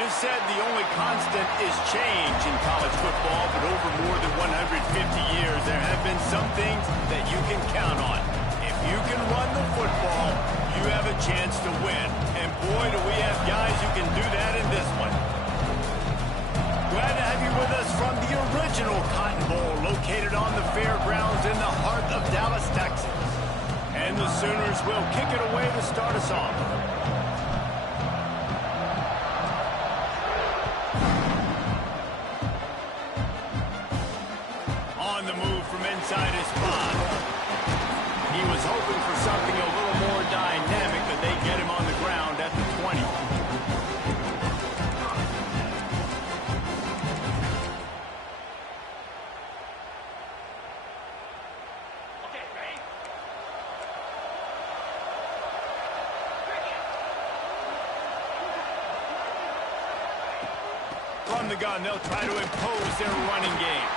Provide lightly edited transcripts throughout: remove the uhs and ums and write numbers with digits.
It is said the only constant is change in college football, but over more than 150 years, there have been some things that you can count on. If you can run the football, you have a chance to win. And boy, do we have guys who can do that in this one. Glad to have you with us from the original Cotton Bowl, located on the fairgrounds in the heart of Dallas, Texas. And the Sooners will kick it away to start us off. On the move from inside his spot. He was hoping for something a little more dynamic, but they get him on the ground at the 20. From the gun, they'll try to impose their running game.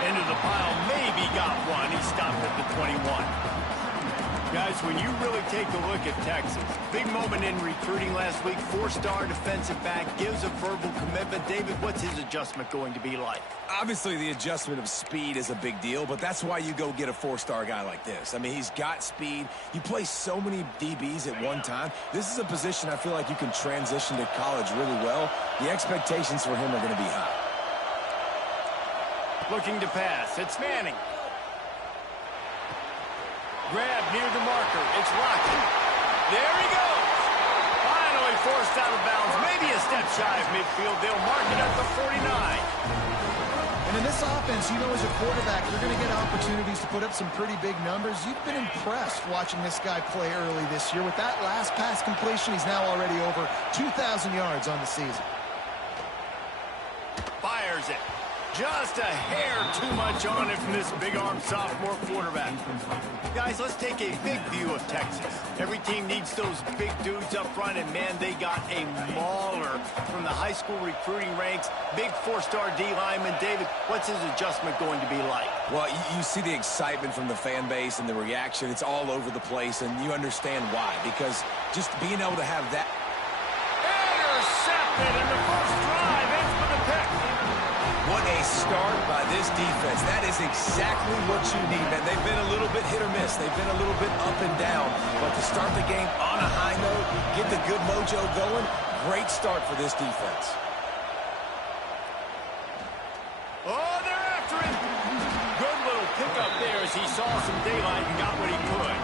Into the pile, maybe got one. He stopped at the 21. Guys, when you really take a look at Texas, big moment in recruiting last week, 4-star defensive back, gives a verbal commitment. David, what's his adjustment going to be like? Obviously, the adjustment of speed is a big deal, but that's why you go get a 4-star guy like this. I mean, he's got speed. You play so many DBs at one time. This is a position I feel like you can transition to college really well. The expectations for him are going to be high. Looking to pass. It's Manning. Grab near the marker. It's Rocky. There he goes. Finally forced out of bounds. Maybe a step shy of midfield. They'll mark it at the 49. And in this offense, you know, as a quarterback, you're going to get opportunities to put up some pretty big numbers. You've been impressed watching this guy play early this year. With that last pass completion, he's now already over 2,000 yards on the season. Fires it. Just a hair too much on it from this big-arm sophomore quarterback. Guys, let's take a big view of Texas. Every team needs those big dudes up front, and, man, they got a mauler from the high school recruiting ranks. Big 4-star D lineman. David, what's his adjustment going to be like? Well, you see the excitement from the fan base and the reaction. It's all over the place, and you understand why. Because just being able to have that. Intercepted in the first drive. Ends with a pick. What a start by this defense. That is exactly what you need. And they've been a little bit hit or miss. They've been a little bit up and down. But to start the game on a high note, get the good mojo going, great start for this defense. Oh, they're after him. Good little pickup there as he saw some daylight and got what he could.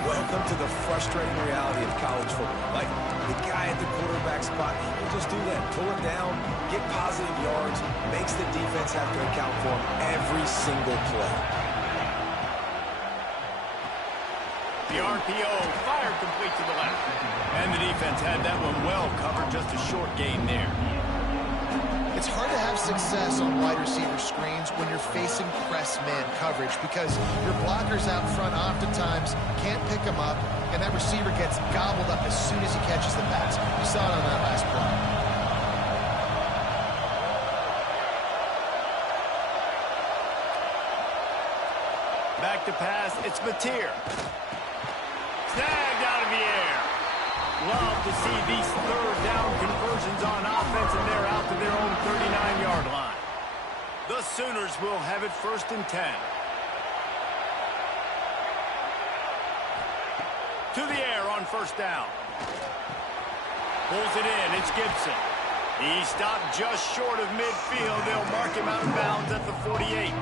Welcome to the frustrating reality of college football. Like, the guy at the quarterback spot, he will just do that. Pull it down, get positive yards, makes the defense have to account for him every single play. The RPO fired complete to the left. And the defense had that one well covered, just a short gain there. It's hard to have success on wide receiver screens when you're facing press man coverage because your blockers out front oftentimes can't pick them up, and that receiver gets gobbled up as soon as he catches the pass. You saw it on that last play. Back to pass. It's Mateer. Snagged out of the air. Love to see these third down conversions on offense, and they're out to their own 39-yard line. The Sooners will have it 1st and 10. To the air on 1st down. Pulls it in. It's Gibson. He stopped just short of midfield. They'll mark him out of bounds at the 48.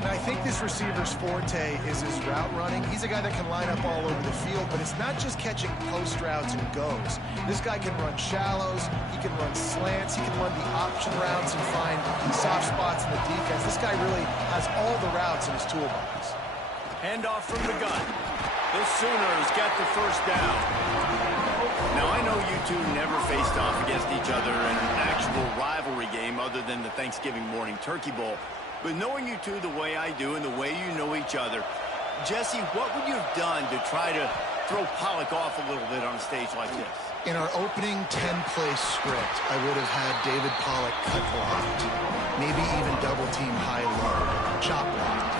I think this receiver's forte is his route running. He's a guy that can line up all over the field, but it's not just catching post routes and goes. This guy can run shallows, he can run slants, he can run the option routes and find soft spots in the defense. This guy really has all the routes in his toolbox. Handoff from the gun. The Sooners get the 1st down. Now, I know you two never faced off against each other in an actual rivalry game other than the Thanksgiving morning Turkey Bowl. But knowing you two the way I do and the way you know each other, Jesse, what would you have done to try to throw Pollock off a little bit on a stage like this? In our opening 10-play script, I would have had David Pollock cut blocked, maybe even double-team high-low, chop blocked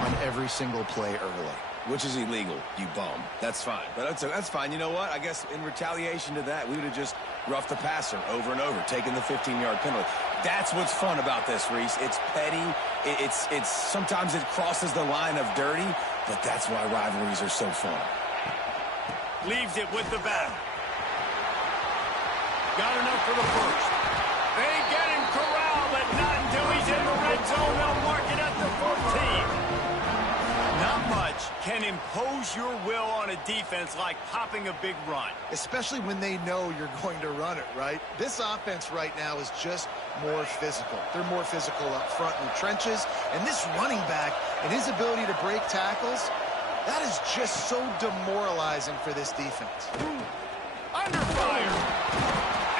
on every single play early. which is illegal, you bum. That's fine. But that's fine. You know what? I guess in retaliation to that, we would have just roughed the passer over and over, taking the 15-yard penalty. That's what's fun about this, Reese. It's petty. It's sometimes it crosses the line of dirty, but that's why rivalries are so fun. Leaves it with the back. Got enough for the first. They get him corralled, but not until he's in the red zone. They'll mark it at the 14. Not much can impose your will on a defense like popping a big run. Especially when they know you're going to run it, right? This offense right now is just more physical. They're more physical up front in the trenches. And this running back and his ability to break tackles, that is just so demoralizing for this defense. Under fire.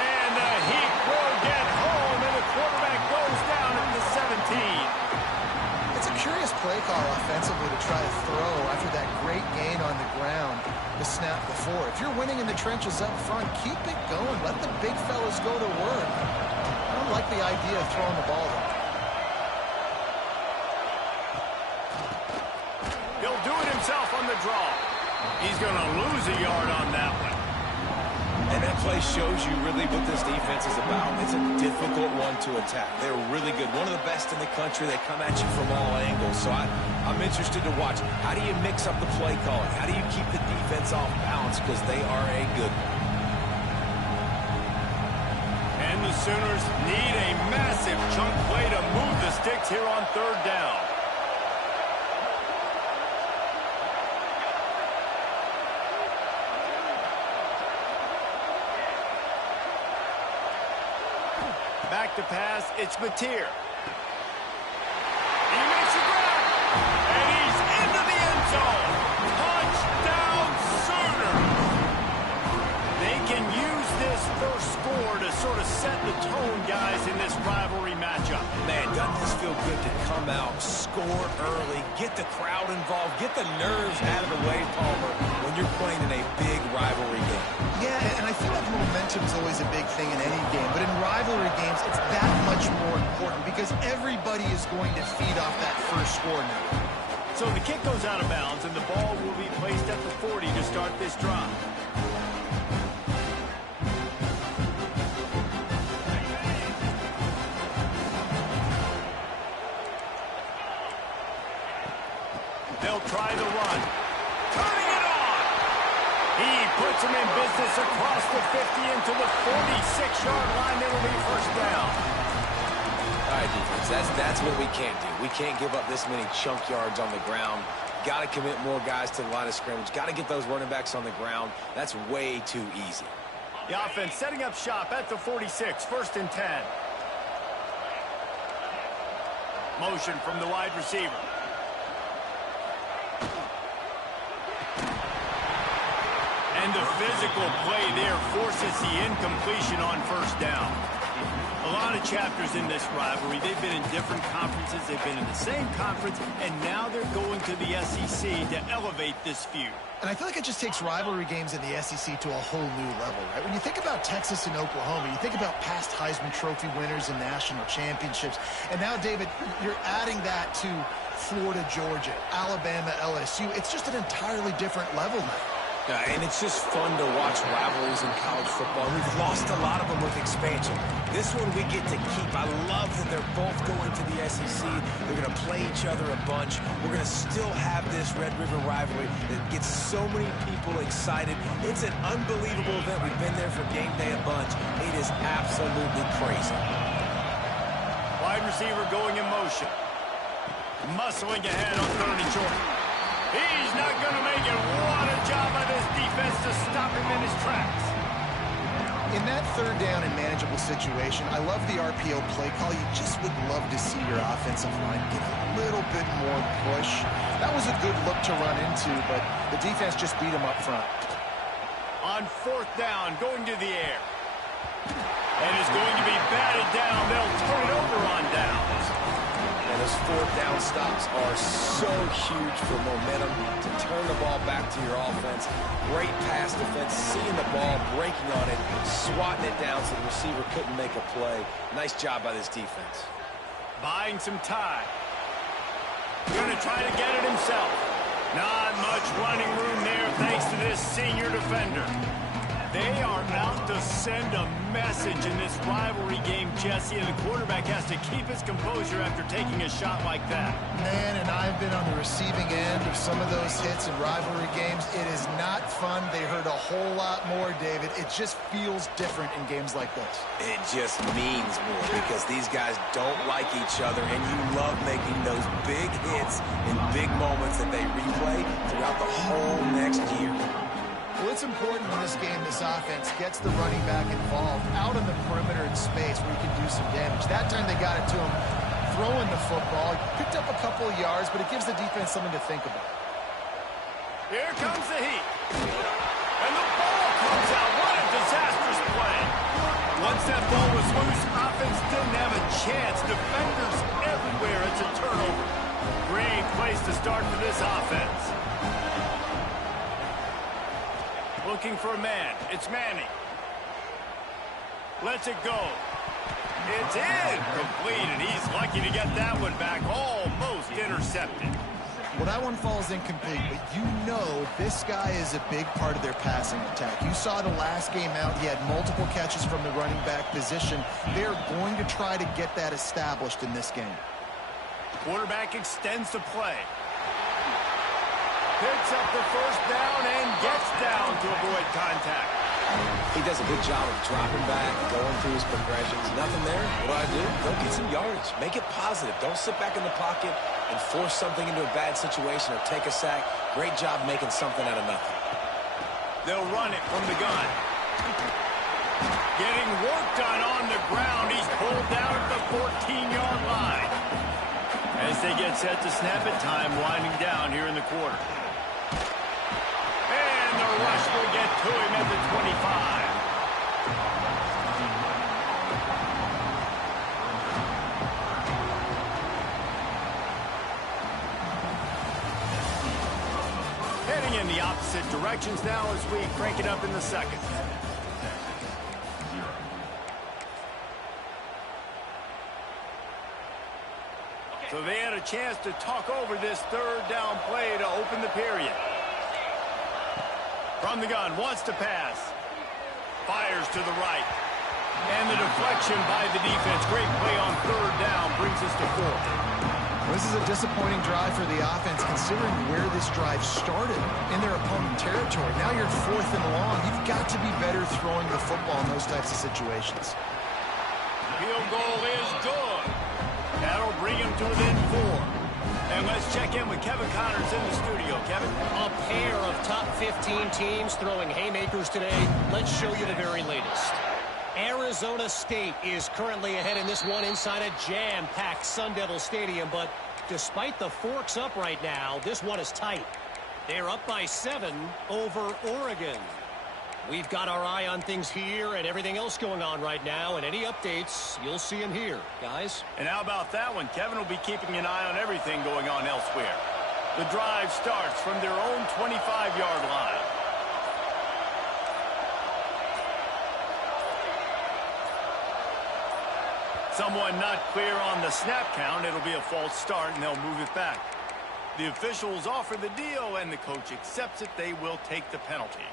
And the heat will get home, and the quarterback goes down at the 17. It's a curious play call offensively to try to throw after that great gain on the ground the snap before. If you're winning in the trenches up front, keep it going. Let the big fellas go to work. I don't like the idea of throwing the ball there. He'll do it himself on the draw. He's going to lose a yard on that one. And that play shows you really what this defense is about. It's a difficult one to attack. They're really good. One of the best in the country. They come at you from all angles. So I'm interested to watch. How do you mix up the play calling? How do you keep the defense off balance? Because they are a good one. And the Sooners need a massive chunk play to move the sticks here on third down. Back to pass, it's Mateer. He makes the grab, and he's into the end zone. Touchdown, Sooners! They can use this first score to sort of set the tone, guys, in this rivalry matchup. Man, doesn't this feel good to come out, score early, get the crowd involved, get the nerves out of the way, Palmer, when you're playing in a big rivalry game? Yeah, and I feel like momentum is always a big thing in any game, but in rivalry games, it's that much more important because everybody is going to feed off that first score now. So the kick goes out of bounds, and the ball will be placed at the 40 to start this drive. They'll try the run. Turning it on! He puts him in business across the 50 into the 46-yard line. It'll be first down. All right, defense, that's what we can't do. We can't give up this many chunk yards on the ground. Got to commit more guys to the line of scrimmage. Got to get those running backs on the ground. That's way too easy. The offense setting up shop at the 46, first and 10. Motion from the wide receiver. And the physical play there forces the incompletion on first down. A lot of chapters in this rivalry. They've been in different conferences. They've been in the same conference. And now they're going to the SEC to elevate this feud. And I feel like it just takes rivalry games in the SEC to a whole new level, right? When you think about Texas and Oklahoma, you think about past Heisman Trophy winners and national championships. And now, David, you're adding that to Florida, Georgia, Alabama, LSU. It's just an entirely different level now. And it's just fun to watch rivalries in college football. We've lost a lot of them with expansion. This one we get to keep. I love that they're both going to the SEC. They're going to play each other a bunch. We're going to still have this Red River rivalry that gets so many people excited. It's an unbelievable event. We've been there for game day a bunch. It is absolutely crazy. Wide receiver going in motion. Muscling ahead on third and short. He's not going to make it. What a job by this defense to stop him in his tracks. In that third down and manageable situation, I love the RPO play call. You just would love to see your offensive line get a little bit more push. That was a good look to run into, but the defense just beat him up front. On fourth down, going to the air. And it's going to be batted down. They'll turn it over on downs. And those fourth down stops are so huge for momentum to turn the ball back to your offense. Great pass defense, seeing the ball, breaking on it, swatting it down so the receiver couldn't make a play. Nice job by this defense. Buying some time. Going to try to get it himself. Not much running room there thanks to this senior defender. They are out to send a message in this rivalry game, Jesse, and the quarterback has to keep his composure after taking a shot like that. Man, and I've been on the receiving end of some of those hits in rivalry games. It is not fun. They hurt a whole lot more, David. It just feels different in games like this. It just means more because these guys don't like each other, and you love making those big hits in big moments that they replay throughout the whole next year. Well, it's important in this game, this offense gets the running back involved out on the perimeter in space where you can do some damage. That time they got it to him throwing the football. Picked up a couple of yards, but it gives the defense something to think about. Here comes the heat. And the ball comes out. What a disastrous play. Once that ball was loose, offense didn't have a chance. Defenders everywhere. It's a turnover. Great place to start for this offense. Looking for a man. It's Manning. Lets it go. It's incomplete, and he's lucky to get that one back. Almost intercepted. Well, that one falls incomplete, but you know this guy is a big part of their passing attack. You saw the last game out. He had multiple catches from the running back position. They're going to try to get that established in this game. Quarterback extends the play. Picks up the first down and gets down to avoid contact. He does a good job of dropping back, going through his progressions. Nothing there. What do? Go get some yardage. Make it positive. Don't sit back in the pocket and force something into a bad situation or take a sack. Great job making something out of nothing. They'll run it from the gun. Getting work done on the ground. He's pulled down at the 14-yard line. As they get set to snap it, time winding down here in the quarter. And the rush will get to him at the 25. Heading in the opposite directions now as we crank it up in the second. So they had a chance to talk over this third down play to open the period. From the gun, wants to pass. Fires to the right. And the deflection by the defense. Great play on third down brings us to fourth. This is a disappointing drive for the offense considering where this drive started in their opponent territory. Now you're fourth and long. You've got to be better throwing the football in those types of situations. Field goal is good. That'll bring him to within 4. And let's check in with Kevin Connors in the studio. Kevin? A pair of top 15 teams throwing haymakers today. Let's show you the very latest. Arizona State is currently ahead in this one inside a jam-packed Sun Devil Stadium, but despite the forks up right now, this one is tight. They're up by 7 over Oregon. We've got our eye on things here and everything else going on right now, and any updates, you'll see them here, guys. And how about that one? Kevin will be keeping an eye on everything going on elsewhere. The drive starts from their own 25-yard line. Someone not clear on the snap count. It'll be a false start, and they'll move it back. The officials offer the deal, and the coach accepts it. They will take the penalty.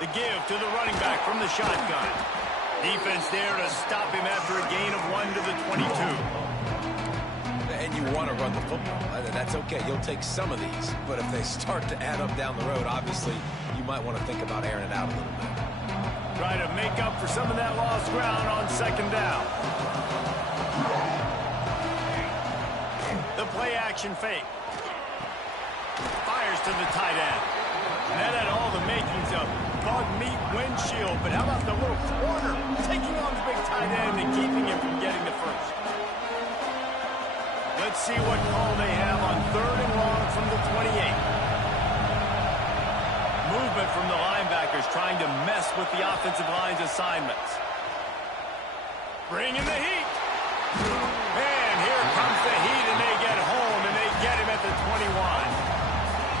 The give to the running back from the shotgun. Defense there to stop him after a gain of 1 to the 22. And you want to run the football. That's okay. You'll take some of these. But if they start to add up down the road, obviously, you might want to think about airing it out a little bit. Try to make up for some of that lost ground on second down. The play action fake. Fires to the tight end. That had all the makings of bug meat windshield, but how about the little corner taking on the big tight end and keeping him from getting the first? Let's see what call they have on third and long from the 28. Movement from the linebackers trying to mess with the offensive line's assignments. Bringing the heat. And here comes the heat, and they get home, and they get him at the 21.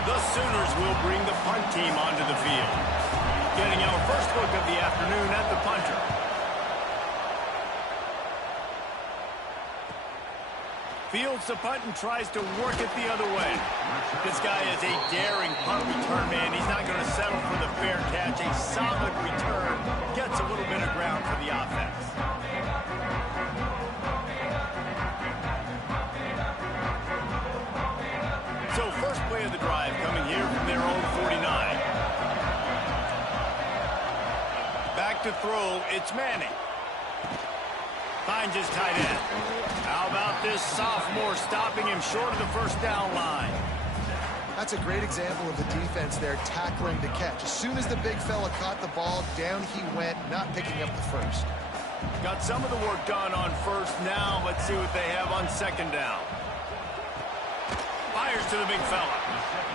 The Sooners will punt team onto the field. Getting our first look of the afternoon at the punter. Fields the punt and tries to work it the other way. This guy is a daring punt return man. He's not going to settle for the fair catch. A solid return gets a little bit of ground for the offense. So first play of the drive coming here from their own 49. Back to throw, it's Manning. Finds his tight end. How about this sophomore stopping him short of the first down line? That's a great example of the defense there tackling the catch. As soon as the big fella caught the ball, down he went, not picking up the first. Got some of the work done on first. Now let's see what they have on second down. Fires to the big fella.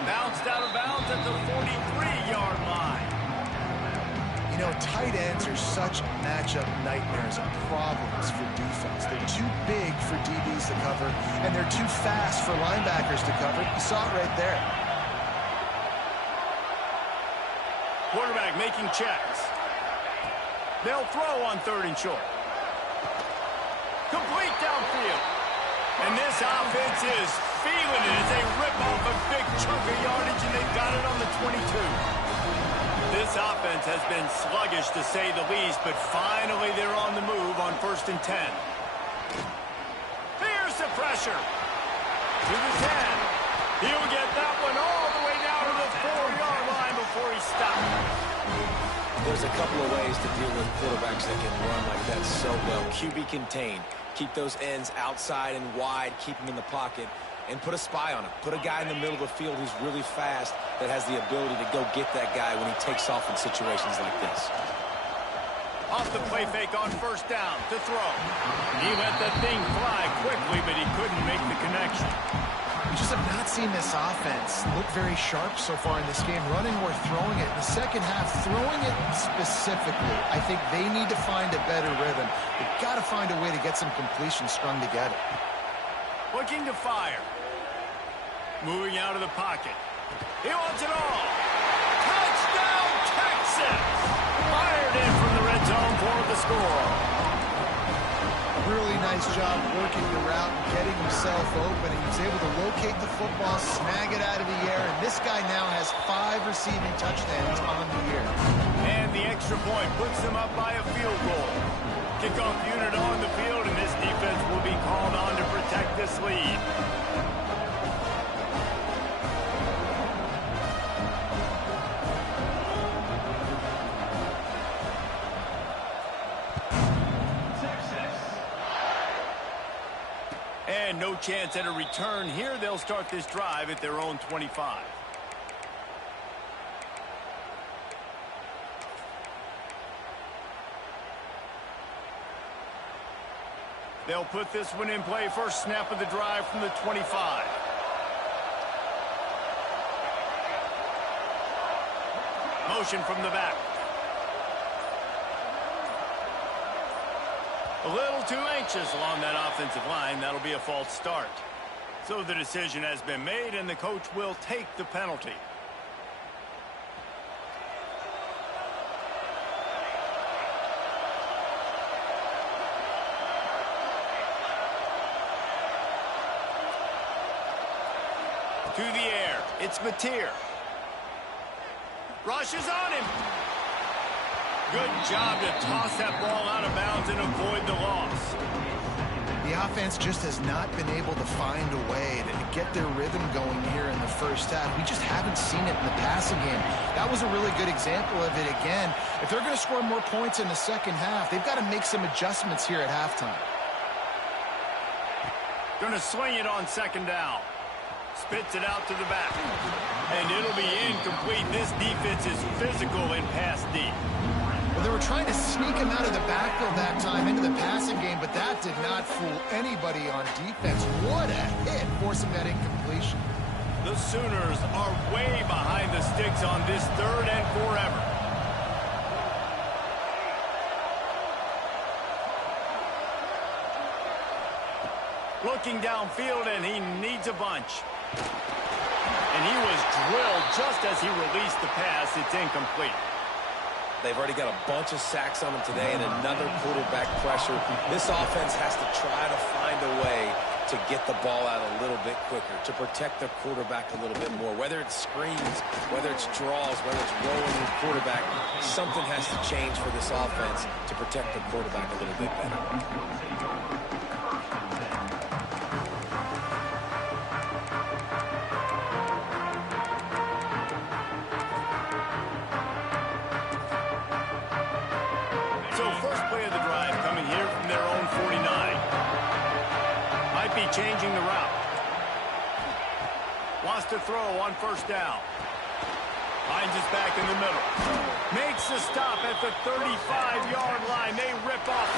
Bounced out of bounds at the 43-yard line. You know, tight ends are such matchup nightmares and problems for defense. They're too big for DBs to cover, and they're too fast for linebackers to cover. You saw it right there. Quarterback making checks. They'll throw on 3rd and short. Complete downfield. And this offense is feeling it as they rip off a big chunk of yardage, and they've got it on the 22. This offense has been sluggish, to say the least, but finally they're on the move on 1st and 10. Here's the pressure. To the 10. He'll get that one all the way down to the 4-yard line before he stops. There's a couple of ways to deal with quarterbacks that can run like that so well. QB contain. Keep those ends outside and wide. Keep them in the pocket. And put a spy on him. Put a guy in the middle of the field who's really fast that has the ability to go get that guy when he takes off in situations like this. Off the play fake on 1st down to throw. He let that thing fly quickly, but he couldn't make the connection. We just have not seen this offense look very sharp so far in this game, running or throwing it. In the second half, throwing it specifically, I think they need to find a better rhythm. They've got to find a way to get some completion strung together. Looking to fire. Moving out of the pocket. He wants it all. Touchdown, Texas! Fired in from the red zone for the score. Really nice job working the route and getting himself open. He was able to locate the football, snag it out of the air, and this guy now has 5 receiving touchdowns on the year. And the extra point puts them up by a field goal. Kickoff unit on the field, and this defense will be called on to protect this lead. And no chance at a return here. They'll start this drive at their own 25. They'll put this one in play. First snap of the drive from the 25. Motion from the back. A little too anxious along that offensive line. That'll be a false start. So the decision has been made, and the coach will take the penalty. To the air. It's Mateer. Rushes on him. Good job to toss that ball out of bounds and avoid the loss. The offense just has not been able to find a way to get their rhythm going here in the first half. We just haven't seen it in the passing game. That was a really good example of it again. If they're going to score more points in the second half, they've got to make some adjustments here at halftime. Going to swing it on 2nd down. Spits it out to the back. And it'll be incomplete. This defense is physical in pass deep. Well, they were trying to sneak him out of the backfield that time into the passing game, but that did not fool anybody on defense. What a hit, forcing that incompletion. The Sooners are way behind the sticks on this 3rd and forever. Looking downfield, and he needs a bunch. And he was drilled just as he released the pass. It's incomplete. They've already got a bunch of sacks on them today and another quarterback pressure. This offense has to try to find a way to get the ball out a little bit quicker, to protect the quarterback a little bit more. Whether it's screens, whether it's draws, whether it's rolling the quarterback, something has to change for this offense to protect the quarterback a little bit better. So first play of the drive coming here from their own 49. Might be changing the route. Wants to throw on first down. Finds his back in the middle. Makes a stop at the 35-yard line. They rip off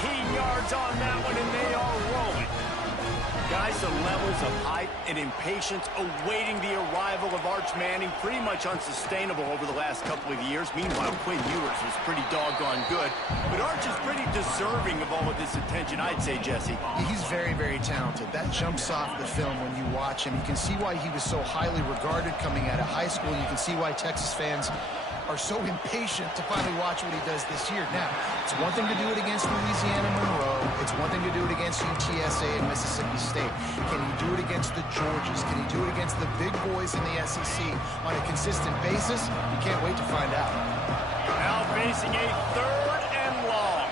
15 yards on that one, and they are rolling. Guys, the levels of hype and impatience awaiting the arrival of Arch Manning pretty much unsustainable over the last couple of years. Meanwhile, Quinn Ewers was pretty doggone good. But Arch is pretty deserving of all of this attention, I'd say, Jesse. He's very, very talented. That jumps off the film when you watch him. You can see why he was so highly regarded coming out of high school. You can see why Texas fans are so impatient to finally watch what he does this year. Now, it's one thing to do it against Louisiana Monroe. It's one thing to do it against UTSA and Mississippi State. Can he do it against the Georgias? Can he do it against the big boys in the SEC on a consistent basis? You can't wait to find out. Now facing a 3rd and long.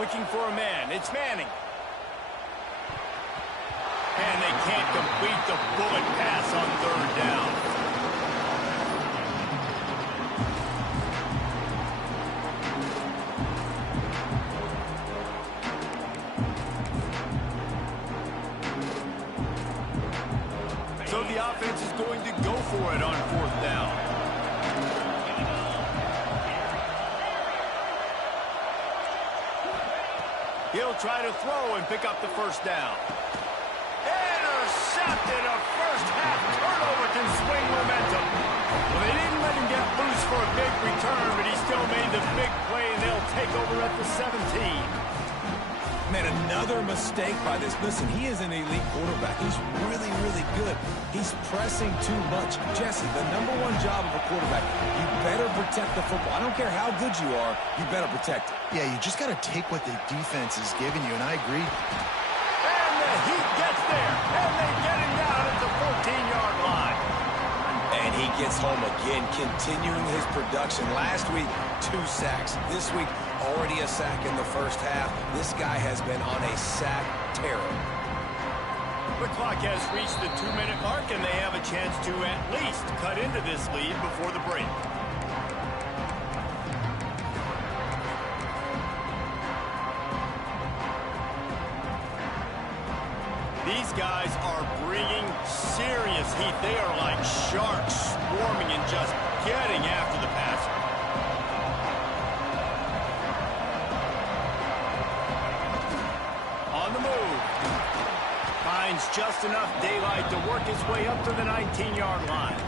Looking for a man. It's Manning. And they can't complete the bullet pass on 3rd down. So the offense is going to go for it on 4th down. He'll try to throw and pick up the first down. Intercepted. A first-half turnover can swing momentum. Well, they didn't let him get loose for a big return, but he still made the big play, and they'll take over at the 17. Man, another mistake by this. Listen, he is an elite quarterback. He's really, really good. He's pressing too much. Jesse, the #1 job of a quarterback, you better protect the football. I don't care how good you are, you better protect it. Yeah, you just got to take what the defense is giving you, and I agree. And the Heat gets there, and they get him down at the 14-yard line. And he gets home again, continuing his production. Last week, 2 sacks. This week, already a sack in the first half. This guy has been on a sack terror. The clock has reached the 2-minute mark, and they have a chance to at least cut into this lead before the break. These guys are bringing serious heat. They are like sharks swarming and just getting after the passer. On the move. Finds just enough daylight to work his way up to the 19-yard line.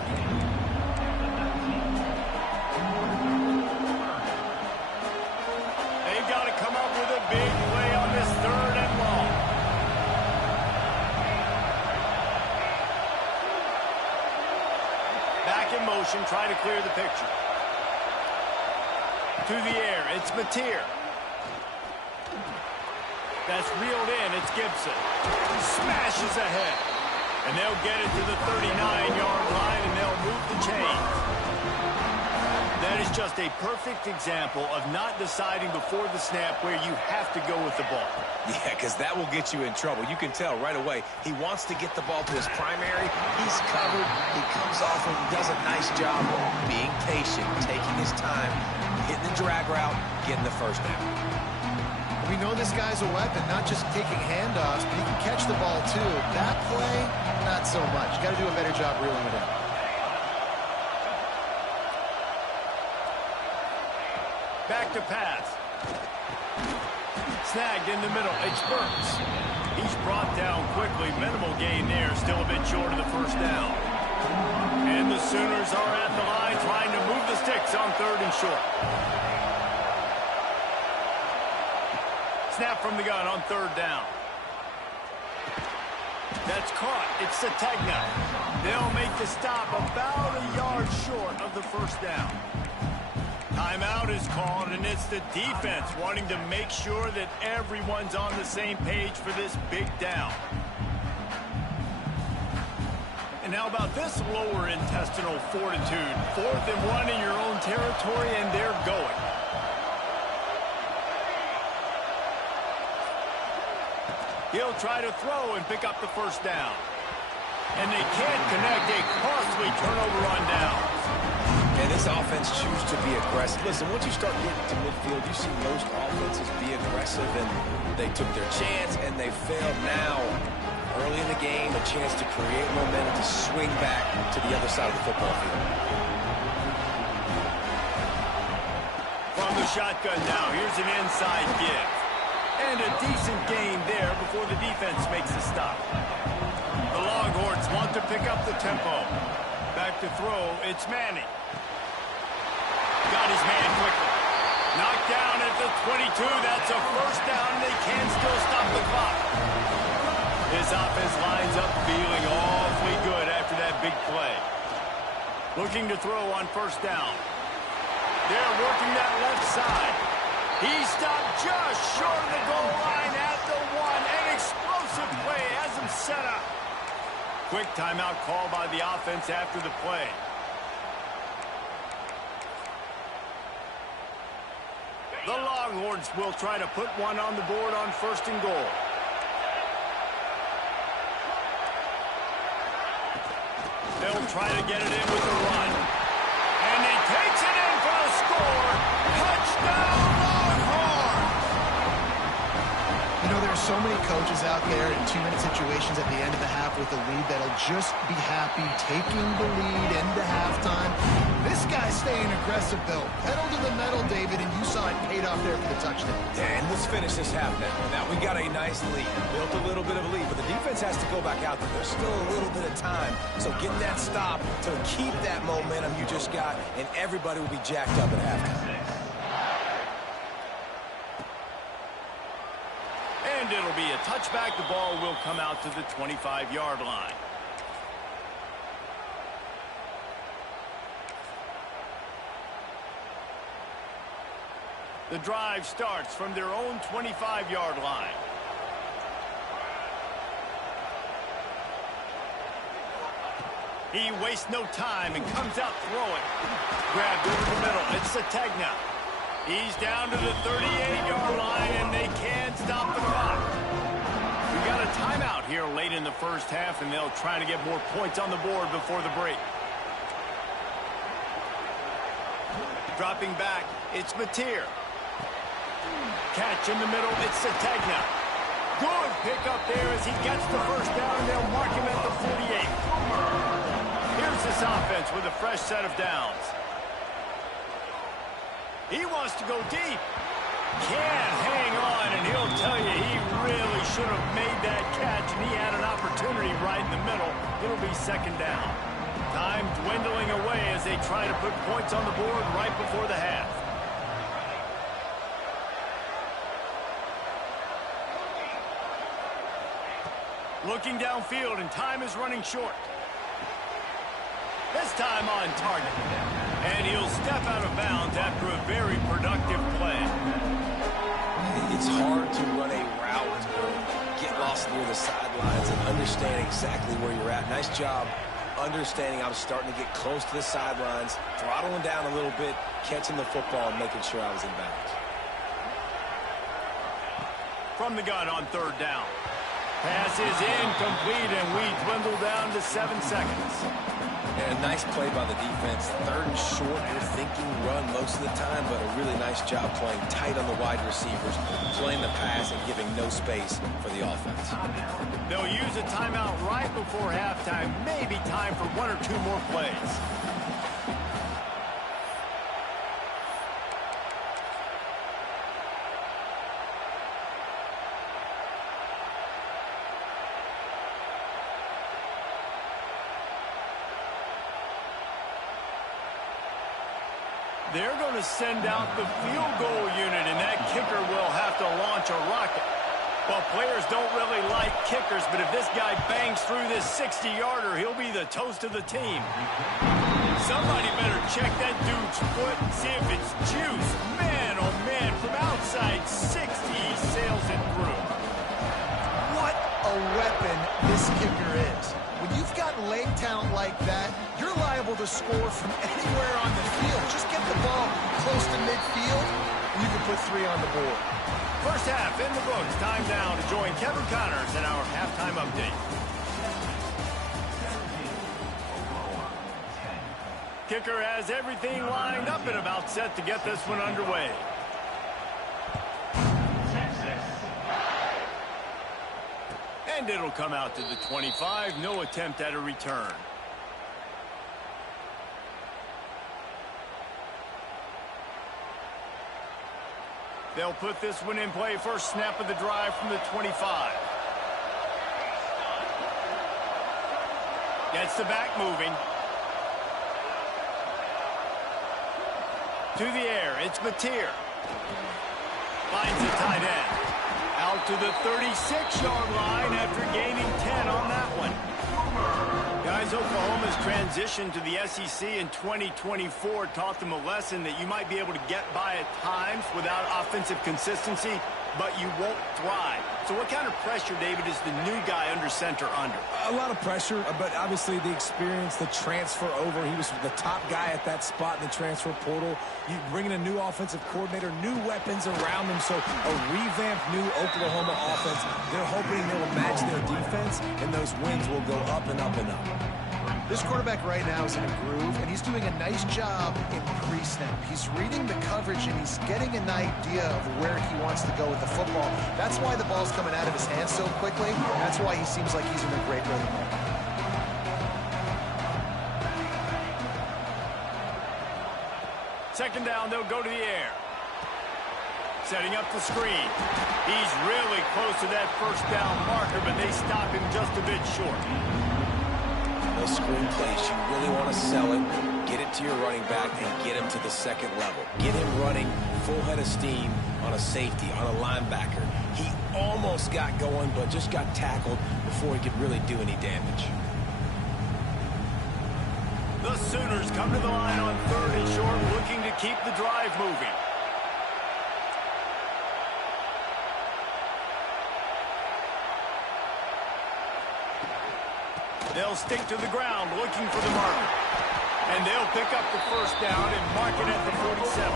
They've got to come up with a big play on this 3rd and long. Back in motion, trying to clear the picture. To the air, it's Mateer. That's reeled in, it's Gibson. Smashes ahead. And they'll get it to the 39-yard line, and they'll move the chains. That is just a perfect example of not deciding before the snap where you have to go with the ball. Yeah, because that will get you in trouble. You can tell right away he wants to get the ball to his primary. He's covered. He comes off and does a nice job of being patient, taking his time, hitting the drag route, getting the first down. We know this guy's a weapon, not just taking handoffs, but he can catch the ball too. That play, not so much. Got to do a better job reeling it in. Back to pass. Snagged in the middle. It's Burks. He's brought down quickly. Minimal gain there. Still a bit short of the first down. And the Sooners are at the line trying to move the sticks on 3rd and short. Snap from the gun on 3rd down. That's caught. It's Ncaa. They'll make the stop about a yard short of the first down. Timeout is called, and it's the defense wanting to make sure that everyone's on the same page for this big down. And how about this lower intestinal fortitude? 4th and 1 in your own territory, and they're going. He'll try to throw and pick up the first down. And they can't connect. A costly turnover on downs. And this offense chooses to be aggressive. Listen, once you start getting to midfield, you see most offenses be aggressive, and they took their chance, and they failed now. Early in the game, a chance to create momentum to swing back to the other side of the football field. From the shotgun now, here's an inside give. And a decent gain there before the defense makes a stop. The Longhorns want to pick up the tempo. Back to throw, it's Manning. Got his man quickly. Knocked down at the 22. That's a first down. They can still stop the clock. This offense lines up feeling awfully good after that big play. Looking to throw on first down. They're working that left side. He stopped just short of the goal line at the 1. An explosive play has him set up. Quick timeout call by the offense after the play. The Longhorns will try to put one on the board on 1st and goal. They'll try to get it in with the run. And he takes it in for the score. Touchdown, Longhorns! You know, there are so many coaches out there in 2-minute situations at the end of the half with a lead that'll just be happy taking the lead into halftime. This guy's staying aggressive, though. Pedal to the metal, David, and you saw it paid off there for the touchdown. And let's finish this half now. Now we got a nice lead. Built a little bit of a lead, but the defense has to go back out there. There's still a little bit of time. So get that stop to keep that momentum you just got, and everybody will be jacked up at halftime. And it'll be a touchback. The ball will come out to the 25-yard line. The drive starts from their own 25-yard line. He wastes no time and comes out throwing. Grabbed over the middle. It's Ncaa. He's down to the 38-yard line, and they can't stop the clock. We got a timeout here late in the first half, and they'll try to get more points on the board before the break. Dropping back, it's Mateer. Catch in the middle, it's Ncaa. Good pickup there as he gets the first down, and they'll mark him at the 48. Here's this offense with a fresh set of downs. He wants to go deep. Can't hang on, and he'll tell you he really should have made that catch, and he had an opportunity right in the middle. It'll be 2nd down. Time dwindling away as they try to put points on the board right before the half. Looking downfield, and time is running short. This time on target. And he'll step out of bounds after a very productive play. It's hard to run a route or get lost near the sidelines and understand exactly where you're at. Nice job understanding I was starting to get close to the sidelines, throttling down a little bit, catching the football, and making sure I was in bounds. From the gun on 3rd down. Pass is incomplete, and we dwindle down to 7 seconds. And a nice play by the defense. 3rd and short, you're thinking run most of the time, but a really nice job playing tight on the wide receivers, playing the pass and giving no space for the offense. They'll use a timeout right before halftime. Maybe time for 1 or 2 more plays. They're going to send out the field goal unit, and that kicker will have to launch a rocket. Well, players don't really like kickers, but if this guy bangs through this 60-yarder, he'll be the toast of the team. Somebody better check that dude's foot and see if it's juice. Man, oh man, from outside 60, he sails it through. What a weapon this kicker is. When you've got leg talent like that, you're liable to score from anywhere on the field. Just get the ball close to midfield, and you can put 3 on the board. First half in the books. Time now to join Kevin Connors in our halftime update. Kicker has everything lined up and about set to get this one underway. And it'll come out to the 25. No attempt at a return. They'll put this one in play. First snap of the drive from the 25. Gets the back moving. To the air, it's Mateer. Finds the tight end. Out to the 36-yard line after gaining 10 on that one. Guys, Oklahoma's transition to the SEC in 2024 taught them a lesson that you might be able to get by at times without offensive consistency, but you won't thrive. So what kind of pressure, David, is the new guy under center under? A lot of pressure, but obviously the experience, the transfer over. He was the top guy at that spot in the transfer portal. You bring in a new offensive coordinator, new weapons around him, so a revamped new Oklahoma offense. They're hoping they will match their defense, and those wins will go up and up and up. This quarterback right now is in a groove, and he's doing a nice job in pre-snap. He's reading the coverage, and he's getting an idea of where he wants to go with the football. That's why the ball's coming out of his hands so quickly, and that's why he seems like he's in a great rhythm right now. Second down, they'll go to the air. Setting up the screen. He's really close to that first down marker, but they stop him just a bit short. Those screen plays, you really want to sell it, get it to your running back, and get him to the second level. Get him running full head of steam on a safety, on a linebacker. He almost got going, but just got tackled before he could really do any damage. The Sooners come to the line on 3rd and short, looking to keep the drive moving. They'll stick to the ground looking for the marker. And they'll pick up the first down and mark it at the 47.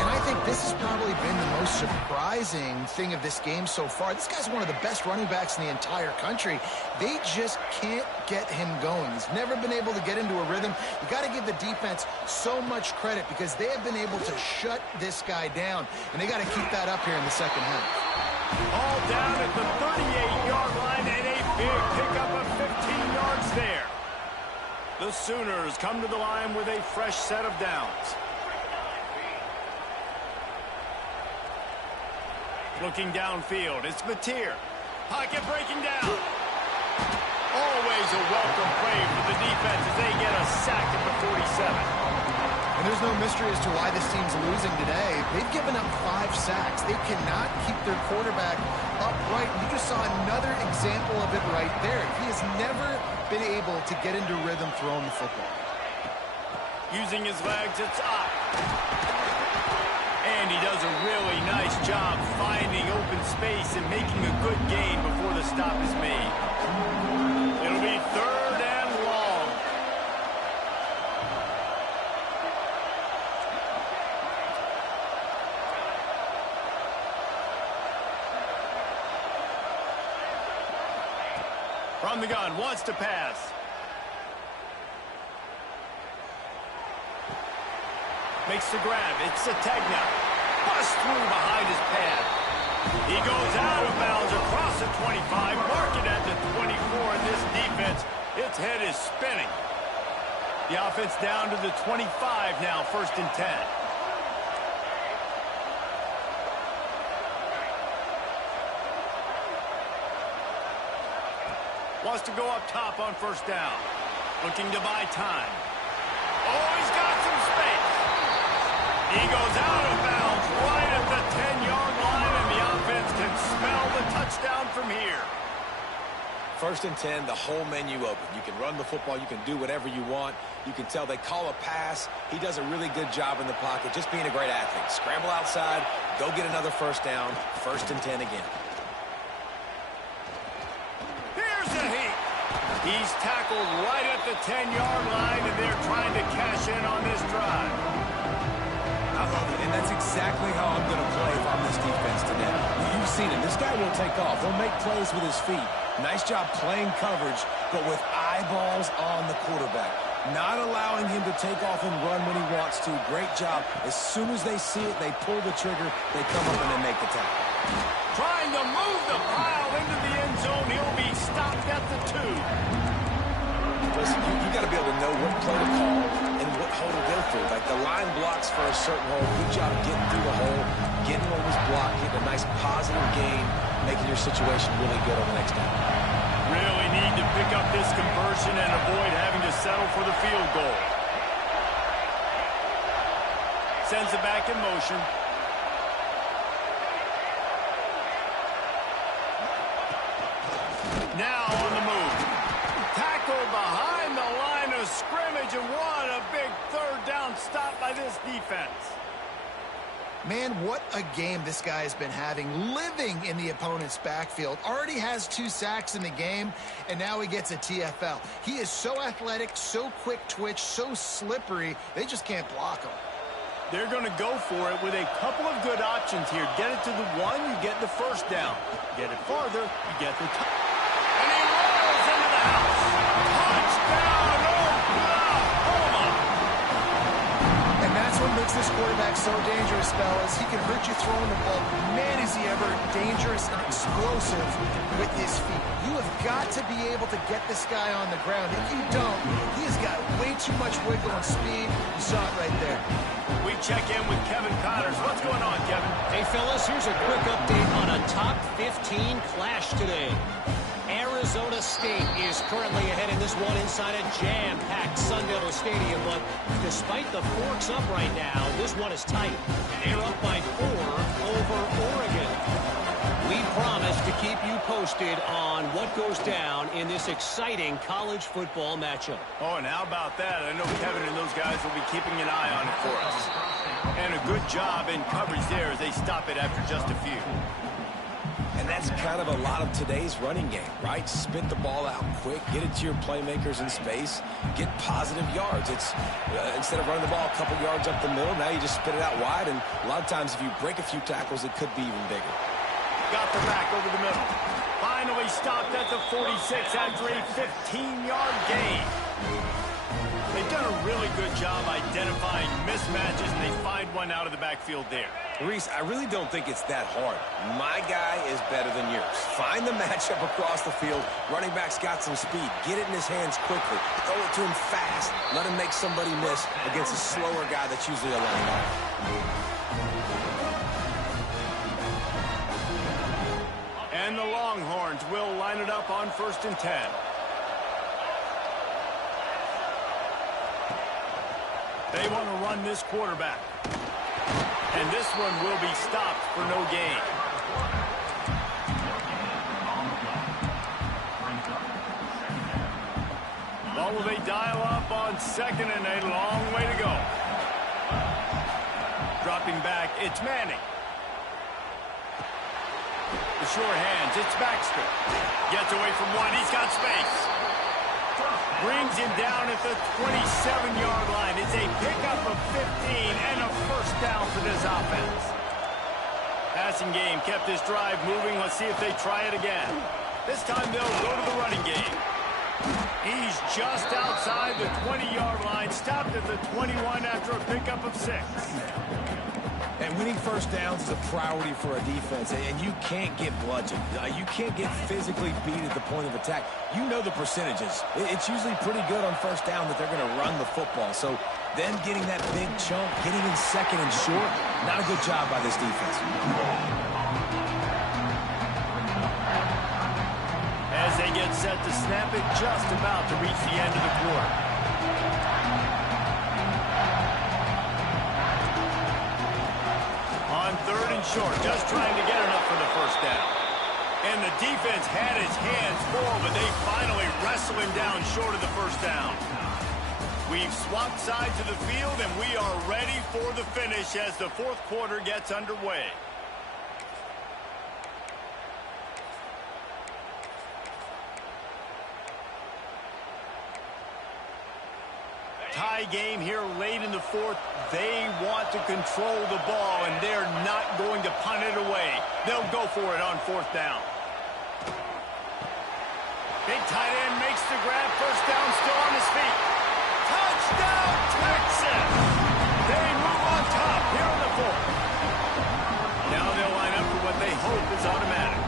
And I think this has probably been the most surprising thing of this game so far. This guy's one of the best running backs in the entire country. They just can't get him going. He's never been able to get into a rhythm. You got to give the defense so much credit because they have been able to shut this guy down. And they got to keep that up here in the second half. All down at the 38-yard line and a big pickup of 15 yards there. The Sooners come to the line with a fresh set of downs. Looking downfield, it's Mateer. Pocket breaking down. Always a welcome play for the defense as they get a sack at the 47. And there's no mystery as to why this team's losing today. They've given up 5 sacks. They cannot keep their quarterback upright. You just saw another example of it right there. He has never been able to get into rhythm throwing the football. Using his legs, it's up. And he does a really nice job finding open space and making a good gain before the stop is made. It'll be 3rd and long. From the gun, wants to pass. Makes the grab. It's Sategna. Bust through behind his pad. He goes out of bounds across the 25. Mark it at the 24. And this defense, its head is spinning. The offense down to the 25 now, 1st and 10. Wants to go up top on 1st down. Looking to buy time. Oh, he's got some space. He goes out of bounds right at the 10-yard line, and the offense can smell touchdown from here. 1st and 10, the whole menu open. You can run the football. You can do whatever you want. You can tell they call a pass. He does a really good job in the pocket, just being a great athlete. Scramble outside, go get another 1st down. 1st and 10 again. Here's a heat. He's tackled right at the 10-yard line, and they're trying to cash in on this drive. I love it, and that's exactly how I'm going to play if I'm this defense today. You've seen it. This guy will take off. He'll make plays with his feet. Nice job playing coverage, but with eyeballs on the quarterback. Not allowing him to take off and run when he wants to. Great job. As soon as they see it, they pull the trigger, they come up and they make the tackle. Trying to move the pile into the end zone. He'll be stopped at the 2. Listen, you got to be able to know what play to call and what hole to go through. Like the line blocks for a certain hole. Good job getting through the hole, getting what was blocked, getting a nice positive gain, making your situation really good on the next down. Really need to pick up this conversion and avoid having to settle for the field goal. Sends it back in motion. Now on the move. Tackled behind the line of scrimmage, and what a big 3rd down stop by this defense. Man, what a game this guy has been having, living in the opponent's backfield. Already has 2 sacks in the game, and now he gets a TFL. He is so athletic, so quick twitch, so slippery, they just can't block him. They're going to go for it with a couple of good options here. Get it to the 1, you get the 1st down. Get it farther, you get the and he rolls into the house. Touchdown, Oklahoma! And that's what makes this quarterback so dangerous, fellas. He can hurt you throwing the ball. Man, is he ever dangerous and explosive with his feet. You have got to be able to get this guy on the ground. If you don't, he has got way too much wiggle and speed. You saw it right there. We check in with Kevin Connors. What's going on, Kevin? Hey, fellas, here's a quick update on a top 15 clash today. Arizona State is currently ahead in this one inside a jam-packed Sun Devil Stadium, but despite the forks up right now, this one is tight. They're up by 4 over Oregon. We promise to keep you posted on what goes down in this exciting college football matchup. Oh, and how about that? I know Kevin and those guys will be keeping an eye on it for us. And a good job in coverage there as they stop it after just a few. And that's kind of a lot of today's running game, right? Spit the ball out quick, get it to your playmakers in space, get positive yards. It's instead of running the ball a couple yards up the middle, now you just spit it out wide, and a lot of times if you break a few tackles, it could be even bigger. Got the back over the middle. Finally stopped at the 46 after a 15-yard gain. They've done a really good job identifying mismatches, and they find one out of the backfield there. Reese, I really don't think it's that hard. My guy is better than yours. Find the matchup across the field. Running back's got some speed. Get it in his hands quickly. Throw it to him fast. Let him make somebody miss against a slower guy that's usually a linebacker. And the Longhorns will line it up on 1st and 10. They want to run this quarterback. And this one will be stopped for no gain. Well, will they dial up on 2nd and a long way to go? Dropping back, it's Manning. The sure hands, it's Baxter. Gets away from one, he's got space. Brings him down at the 27-yard line. It's a pickup of 15 and a 1st down for this offense. Passing game kept this drive moving. Let's see if they try it again. This time they'll go to the running game. He's just outside the 20-yard line. Stopped at the 21 after a pickup of 6. And winning 1st downs is a priority for a defense, and you can't get bludgeoned. You can't get physically beat at the point of attack. You know the percentages. It's usually pretty good on 1st down that they're going to run the football. So them getting that big chunk, getting in 2nd and short, not a good job by this defense. As they get set to snap it, just about to reach the end of the quarter. On 3rd and short, just trying to get enough for the 1st down. And the defense had his hands full, but they finally wrestle him down short of the first down. We've swapped sides of the field, and we are ready for the finish as the fourth quarter gets underway. Tie game here late in the fourth. They want to control the ball, and they're not going to punt it away. They'll go for it on fourth down. Big tight end makes the grab. First down, still on his feet. Touchdown, Texas! They move on top here in the fourth. Now they'll line up for what they hope is automatic.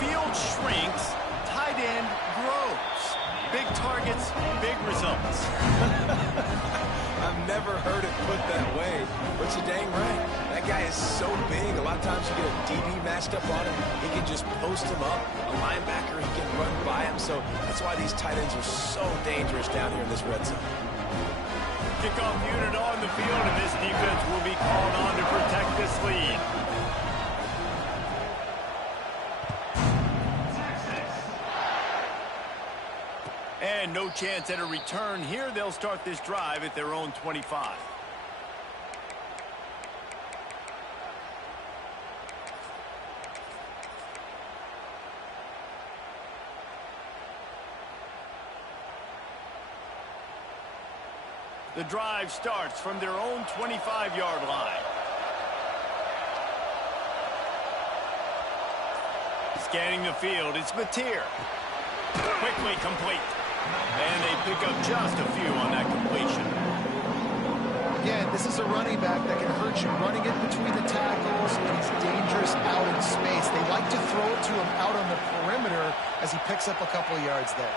Field shrinks, tight end grows. Big targets, big results. I've never heard it put that way, but you're dang right. That guy is so big. A lot of times you get a DB matched up on him. He can just post him up. A linebacker, he can run by him. So that's why these tight ends are so dangerous down here in this red zone. Kickoff unit on the field, and this defense will be called on to protect this lead. And no chance at a return here. They'll start this drive at their own 25. The drive starts from their own 25-yard line. Scanning the field, it's Mateer. Quickly complete. And they pick up just a few on that completion. Again, this is a running back that can hurt you. Running in between the tackles, and he's dangerous out in space. They like to throw it to him out on the perimeter as he picks up a couple of yards there.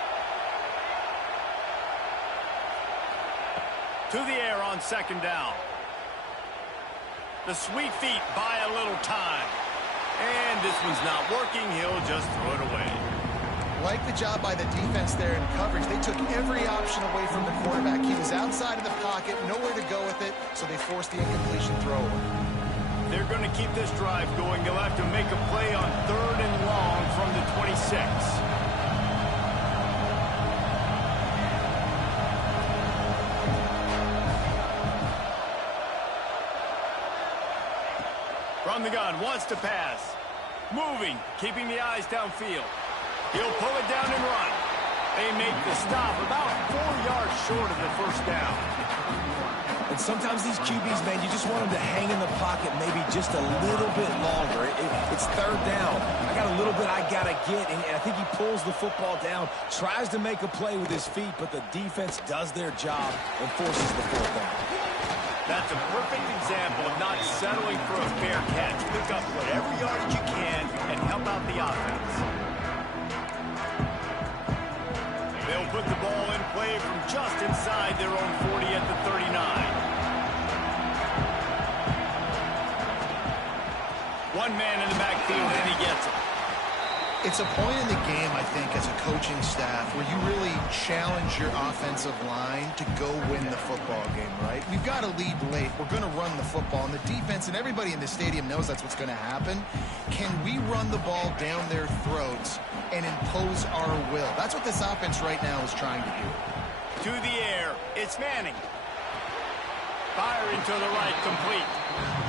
To the air on second down. The sweet feet buy a little time. And this one's not working. He'll just throw it away. Like the job by the defense there in coverage. They took every option away from the quarterback. He was outside of the pocket, nowhere to go with it, so they forced the incompletion throw. They're going to keep this drive going. They'll have to make a play on third and long from the 26. From the gun, wants to pass. Moving, keeping the eyes downfield. He'll pull it down and run. They make the stop about 4 yards short of the first down. And sometimes these QBs, man, you just want them to hang in the pocket maybe just a little bit longer. It's third down. I got a little bit I got to get, and I think he pulls the football down, tries to make a play with his feet, but the defense does their job and forces the fourth down. That's a perfect example of not settling for a fair catch. Pick up whatever yardage you can and help out the offense. They'll put the ball in play from just inside their own 40 at the 39. One man in the backfield, and he gets it. It's a point in the game, I think, as a coaching staff where you really challenge your offensive line to go win the football game, right? We've got to lead late. We're going to run the football. And the defense and everybody in the stadium knows that's what's going to happen. Can we run the ball down their throats and impose our will? That's what this offense right now is trying to do. To the air, it's Manning. Firing to the right, complete.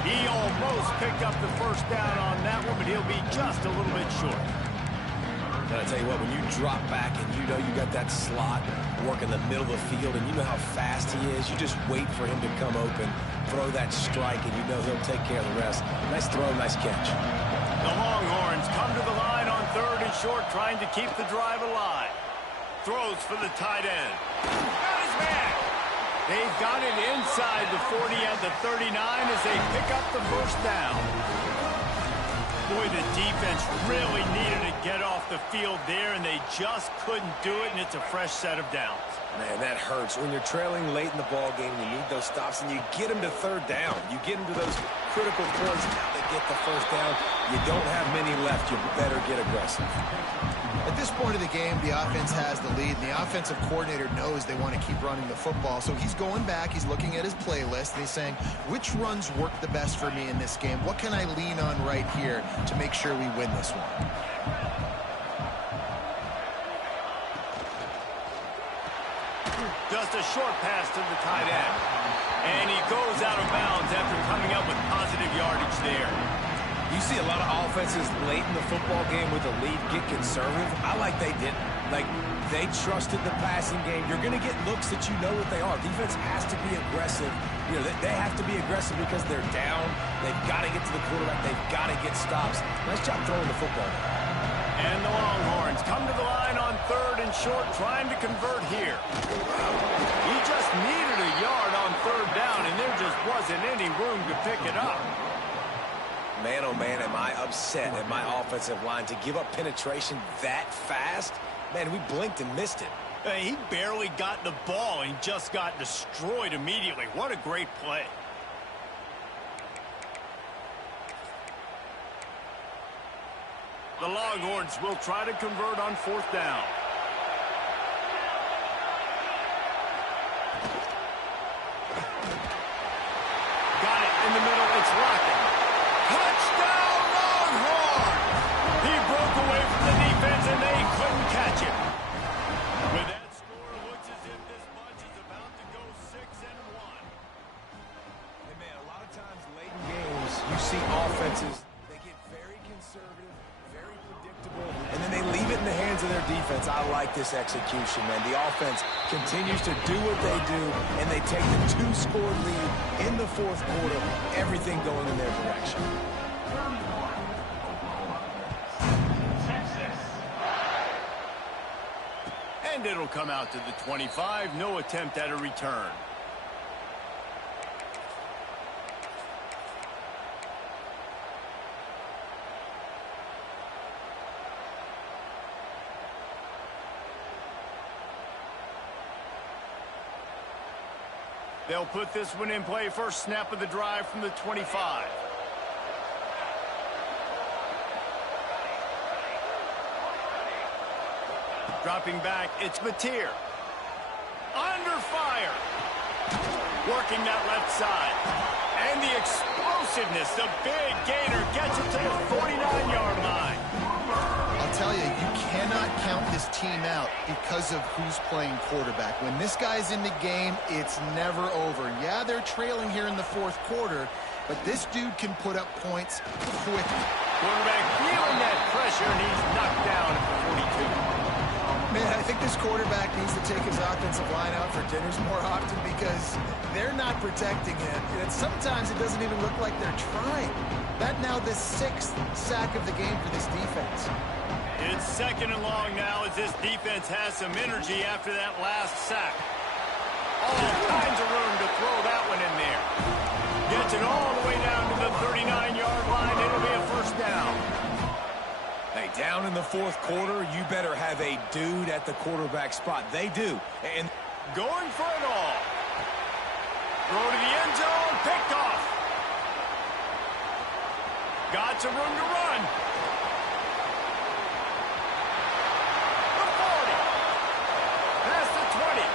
He almost picked up the first down on that one, but he'll be just a little bit short. And I tell you what, when you drop back and you know you got that slot work in the middle of the field and you know how fast he is, you just wait for him to come open, throw that strike, and you know he'll take care of the rest. Nice throw, nice catch. The Longhorns come to the line on third and short, trying to keep the drive alive. Throws for the tight end. Got his man. They've got it inside the 40 at the 39 as they pick up the first down. Boy, the defense really needed to get off the field there, and they just couldn't do it, and it's a fresh set of downs. Man, that hurts. When you're trailing late in the ball game, you need those stops, and you get them to third down. You get them to those critical points. Now they get the first down. You don't have many left. You better get aggressive. A At this point of the game, the offense has the lead, and the offensive coordinator knows they want to keep running the football. So he's going back, he's looking at his playlist, and he's saying, which runs work the best for me in this game? What can I lean on right here to make sure we win this one? Just a short pass to the tight end. And he goes out of bounds after coming up with positive yardage there. You see a lot of offenses late in the football game with a lead get conservative. I like they didn't. Like, they trusted the passing game. You're going to get looks that you know what they are. Defense has to be aggressive. You know, they have to be aggressive because they're down. They've got to get to the quarterback. They've got to get stops. Nice job throwing the football. And the Longhorns come to the line on 3rd and short, trying to convert here. He just needed a yard on 3rd down, and there just wasn't any room to pick it up. Man, oh man, am I upset at my offensive line to give up penetration that fast? Man, we blinked and missed it. He barely got the ball and just got destroyed immediately. What a great play. The Longhorns will try to convert on 4th down. Got it in the middle. It's rocking. Touchdown, Longhorns! He broke away from the defense, and they couldn't catch him. With that score, it looks as if this bunch is about to go 6-1. Hey, man, a lot of times late in games, you see offenses, they get very conservative, very predictable, and then they leave it in the hands of their defense. I like this execution, man. The offense continues to do what they do, and they take the 2-score lead in the 4th quarter, everything going in their direction. And it'll come out to the 25. No attempt at a return. They'll put this one in play. First snap of the drive from the 25. Dropping back, it's Mateer. Under fire. Working that left side. And the explosiveness, the big gainer gets it to the 49-yard line. I'll tell you, you cannot count this team out because of who's playing quarterback. When this guy's in the game, it's never over. Yeah, they're trailing here in the 4th quarter, but this dude can put up points quickly. Quarterback feeling that pressure, and he's knocked down at the 42. Man, I think this quarterback needs to take his offensive line out for dinners more often because they're not protecting him. And sometimes it doesn't even look like they're trying. That now the 6th sack of the game for this defense. It's 2nd and long now as this defense has some energy after that last sack. All kinds of room to throw that one in there. Gets it all the way down to the 39-yard line. It'll be a 1st down. Hey, down in the 4th quarter, you better have a dude at the quarterback spot. They do. And going for it all. Throw to the end zone. Picked off. Got some room to run. The 40. Past the 20.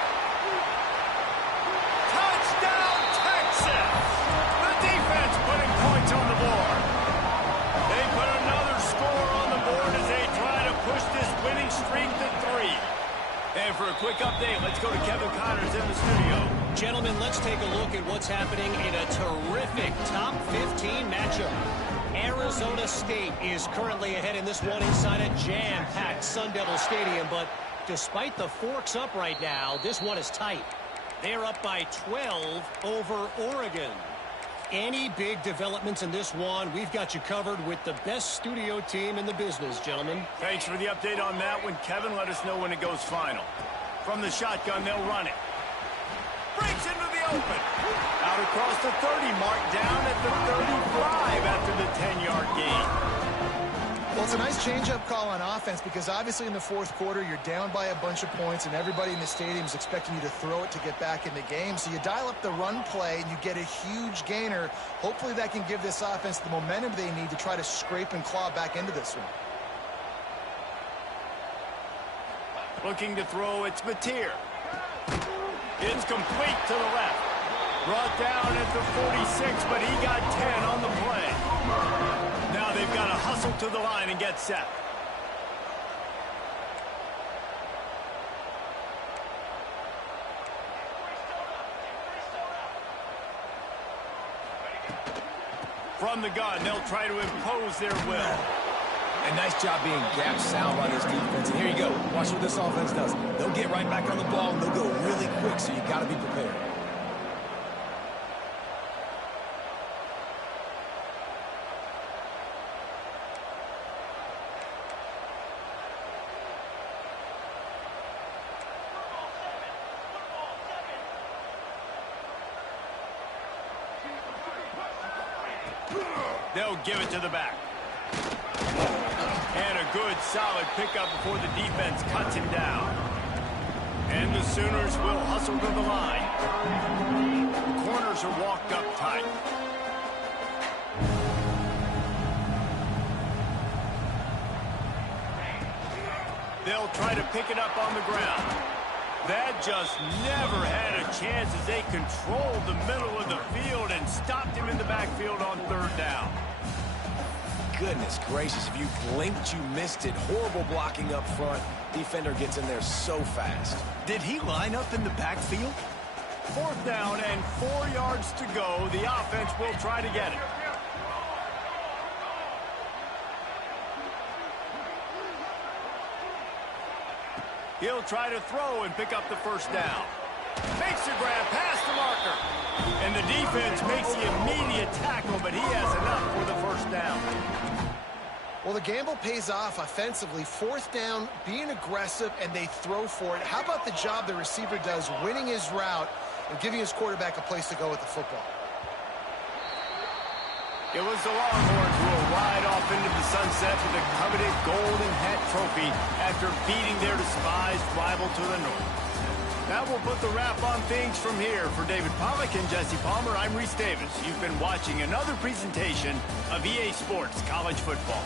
Touchdown, Texas. The defense putting points on the board. They put another score on the board as they try to push this winning streak to 3. And for a quick update, let's go to Kevin Connors in the studio. Gentlemen, let's take a look at what's happening in a terrific top 15 matchup. Arizona State is currently ahead in this one inside a jam-packed Sun Devil Stadium, but despite the forks up right now, this one is tight. They're up by 12 over Oregon. Any big developments in this one, we've got you covered with the best studio team in the business, gentlemen. Thanks for the update on that one, Kevin. Let us know when it goes final. From the shotgun, they'll run it. Breaks into the open. Out across the 30 mark, down at the 35 after the 10-yard gain. Well, it's a nice change-up call on offense because obviously in the 4th quarter, you're down by a bunch of points and everybody in the stadium is expecting you to throw it to get back in the game. So you dial up the run play and you get a huge gainer. Hopefully that can give this offense the momentum they need to try to scrape and claw back into this one. Looking to throw, it's Mateer. It's complete to the left. Brought down at the 46, but he got 10 on the play. Now they've got to hustle to the line and get set. From the gun, they'll try to impose their will. And nice job being gap sound by this defense. And here you go. Watch what this offense does. They'll get right back on the ball, and they'll go really quick, so you got to be prepared. They'll give it to the back. And a good, solid pickup before the defense cuts him down. And the Sooners will hustle to the line. The corners are walked up tight. They'll try to pick it up on the ground. That just never had a chance as they controlled the middle of the field and stopped him in the backfield on third down. Goodness gracious, if you blinked, you missed it. Horrible blocking up front. Defender gets in there so fast. Did he line up in the backfield? Fourth down and 4 yards to go. The offense will try to get it. He'll try to throw and pick up the first down. Makes the grab past the marker. And the defense makes the immediate tackle, but he has enough for the first down. Well, the gamble pays off offensively. Fourth down, being aggressive, and they throw for it. How about the job the receiver does winning his route and giving his quarterback a place to go with the football? It was the Longhorns who will ride off into the sunset with the coveted Golden Hat Trophy after beating their despised rival to the north. That will put the wrap on things from here. For David Pollack and Jesse Palmer, I'm Reese Davis. You've been watching another presentation of EA Sports College Football.